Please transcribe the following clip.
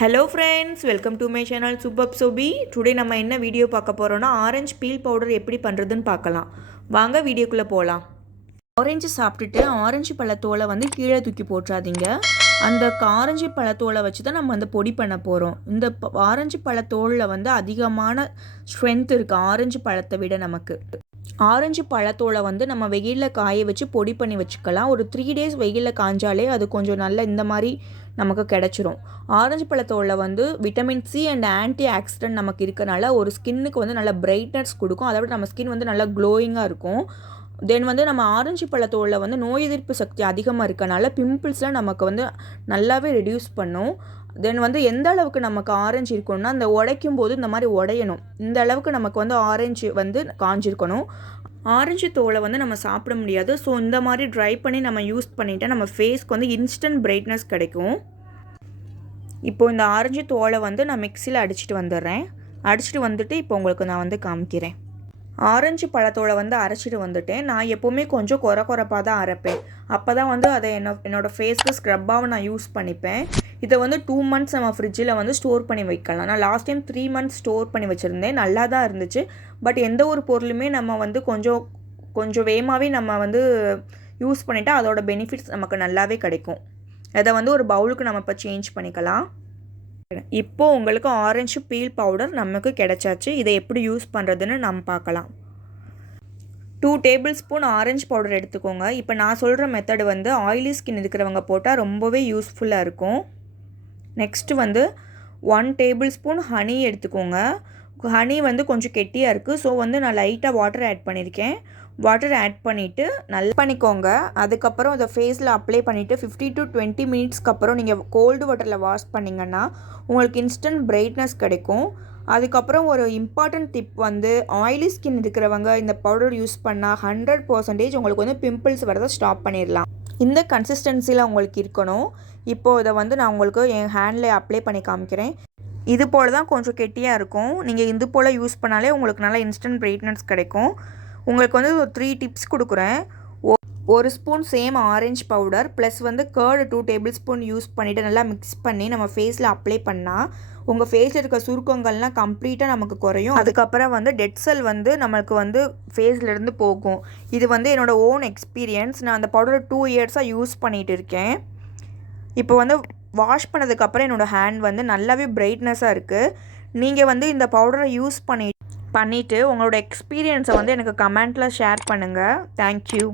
Hello friends, welcome to my channel sobi. Today நம்ம என்ன video பார்க்க போறோம்னா ஆரஞ்சு பீல் பவுடர் எப்படி பண்றதுன்னு பார்க்கலாம். வாங்க வீடியோக்குள்ள போலாம். ஆரஞ்சு சாப்பிட்டுட்டு ஆரஞ்சு பழத்தோலை வந்து கீழே தூக்கி போட்றாதீங்க. அந்த ஆரஞ்சு பழத்தோலை வச்சு தான் நம்ம அந்த பொடி பண்ண போறோம். இந்த ஆரஞ்சு பழத்தோல்ல வந்து அதிகமான ஸ்ட்ரென்த் இருக்கு ஆரஞ்சு பழத்தை விட நமக்கு. ஆரஞ்சு பழத்தோலை வந்து நம்ம வெயிலில் காய வச்சு பொடி பண்ணி வச்சுக்கலாம். ஒரு 3 days வெயிலில் காஞ்சாலே அது கொஞ்சம் நல்ல இந்த மாதிரி நமக்கு கிடச்சிரும். ஆரஞ்சு பழத்தோலில் வந்து vitamin C and anti accident நமக்கு இருக்கனால ஒரு ஸ்கின்னுக்கு வந்து நல்ல பிரைட்னஸ் கொடுக்கும். அதை விட நம்ம ஸ்கின் வந்து நல்லா க்ளோயிங்காக இருக்கும். தென் வந்து நம்ம ஆரஞ்சு பழத்தோலில் வந்து நோய் எதிர்ப்பு சக்தி அதிகமாக இருக்கனால பிம்பிள்ஸ்லாம் நமக்கு வந்து நல்லாவே ரெடியூஸ் பண்ணும். தென் வந்து எந்த அளவுக்கு நமக்கு ஆரஞ்சு இருக்கணும்னா அந்த உடைக்கும் போது இந்த மாதிரி உடையணும். இந்த அளவுக்கு நமக்கு வந்து ஆரஞ்சு வந்து காஞ்சிருக்கணும். ஆரஞ்சு தோலை வந்து நம்ம சாப்பிட முடியாது. ஸோ இந்த மாதிரி ட்ரை பண்ணி நம்ம யூஸ் பண்ணிவிட்டால் நம்ம ஃபேஸ்க்கு வந்து இன்ஸ்டன்ட் பிரைட்னஸ் கிடைக்கும். இப்போது இந்த ஆரஞ்சு தோலை வந்து நான் மிக்சியில் அடிச்சுட்டு வந்துடுறேன். அடிச்சுட்டு வந்துட்டு இப்போ உங்களுக்கு நான் வந்து காமிக்கிறேன். ஆரஞ்சு பழத்தோலை வந்து அரைச்சிட்டு வந்துட்டேன். நான் எப்போவுமே கொஞ்சம் குறைப்பாக தான் அரைப்பேன். அப்போ தான் வந்து அதை என்னோடய ஃபேஸ்க்கு ஸ்க்ரப்பாக நான் யூஸ் பண்ணிப்பேன். இதை வந்து 2 months நம்ம ஃப்ரிட்ஜில் வந்து ஸ்டோர் பண்ணி வைக்கலாம். நான் லாஸ்ட் டைம் 3 months ஸ்டோர் பண்ணி வச்சுருந்தேன். நல்லா தான் இருந்துச்சு. பட் எந்த ஒரு பொருளுமே நம்ம வந்து கொஞ்சம் வேகமாகவே நம்ம வந்து யூஸ் பண்ணிட்டால் அதோட பெனிஃபிட்ஸ் நமக்கு நல்லாவே கிடைக்கும். அதை வந்து ஒரு பவுலுக்கு நம்ம இப்போ சேஞ்ச் பண்ணிக்கலாம். இப்போது உங்களுக்கு ஆரஞ்சு பீல் பவுடர் நமக்கு கிடைச்சாச்சு. இதை எப்படி யூஸ் பண்ணுறதுன்னு நம்ம பார்க்கலாம். 2 tablespoon ஆரஞ்சு பவுடர் எடுத்துக்கோங்க. இப்போ நான் சொல்கிற மெத்தடு வந்து ஆயிலி ஸ்கின் இருக்கிறவங்க போட்டால் ரொம்பவே யூஸ்ஃபுல்லாக இருக்கும். நெக்ஸ்ட்டு வந்து 1 tablespoon ஹனி எடுத்துக்கோங்க. ஹனி வந்து கொஞ்சம் கெட்டியாக இருக்குது. ஸோ வந்து நான் லைட்டாக வாட்டர் ஆட் பண்ணியிருக்கேன். வாட்டர் ஆட் பண்ணிவிட்டு நல்லா பண்ணிக்கோங்க. அதுக்கப்புறம் அதை ஃபேஸில் அப்ளை பண்ணிவிட்டு 15 to 20 minutesக்கு அப்புறம் நீங்கள் கோல்டு வாட்டரில் வாஷ் பண்ணிங்கன்னா உங்களுக்கு இன்ஸ்டன்ட் பிரைட்னஸ் கிடைக்கும். அதுக்கப்புறம் ஒரு இம்பார்ட்டன்ட் டிப் வந்து ஆயிலி ஸ்கின் இருக்கிறவங்க இந்த பவுடர் யூஸ் பண்ணால் 100% உங்களுக்கு வந்து பிம்பிள்ஸ் வரதை ஸ்டாப் பண்ணிடலாம். இந்த கன்சிஸ்டன்சியில் உங்களுக்கு இருக்கணும். இப்போது இதை வந்து நான் உங்களுக்கு என் ஹேண்டில் அப்ளை பண்ணி காமிக்கிறேன். இது போல் தான் கொஞ்சம் கெட்டியாக இருக்கும். நீங்கள் இது போல் யூஸ் பண்ணாலே உங்களுக்கு நல்லா இன்ஸ்டன்ட் பிரைட்னஸ் கிடைக்கும். உங்களுக்கு வந்து ஒரு 3 டிப்ஸ் கொடுக்குறேன். 1 spoon same orange powder plus வந்து கர்டு 2 tablespoon யூஸ் பண்ணிவிட்டு நல்லா மிக்ஸ் பண்ணி நம்ம ஃபேஸில் அப்ளை பண்ணால் உங்கள் ஃபேஸில் இருக்க சுருக்கங்கள்லாம் கம்ப்ளீட்டாக நமக்கு குறையும். அதுக்கப்புறம் வந்து டெட் செல் வந்து நம்மளுக்கு வந்து ஃபேஸ்லேருந்து போகும். இது வந்து என்னோடய ஓன் எக்ஸ்பீரியன்ஸ். நான் அந்த பவுடரை 2 yearsஆக யூஸ் பண்ணிகிட்டு இருக்கேன். இப்போ வந்து வாஷ் பண்ணதுக்கப்புறம் என்னோடய ஹேண்ட் வந்து நல்லாவே பிரைட்னஸாக இருக்குது. நீங்கள் வந்து இந்த பவுடரை யூஸ் பண்ணிவிட்டு உங்களோட எக்ஸ்பீரியன்ஸை வந்து எனக்கு கமெண்ட்டில் ஷேர் பண்ணுங்கள். தேங்க்யூ.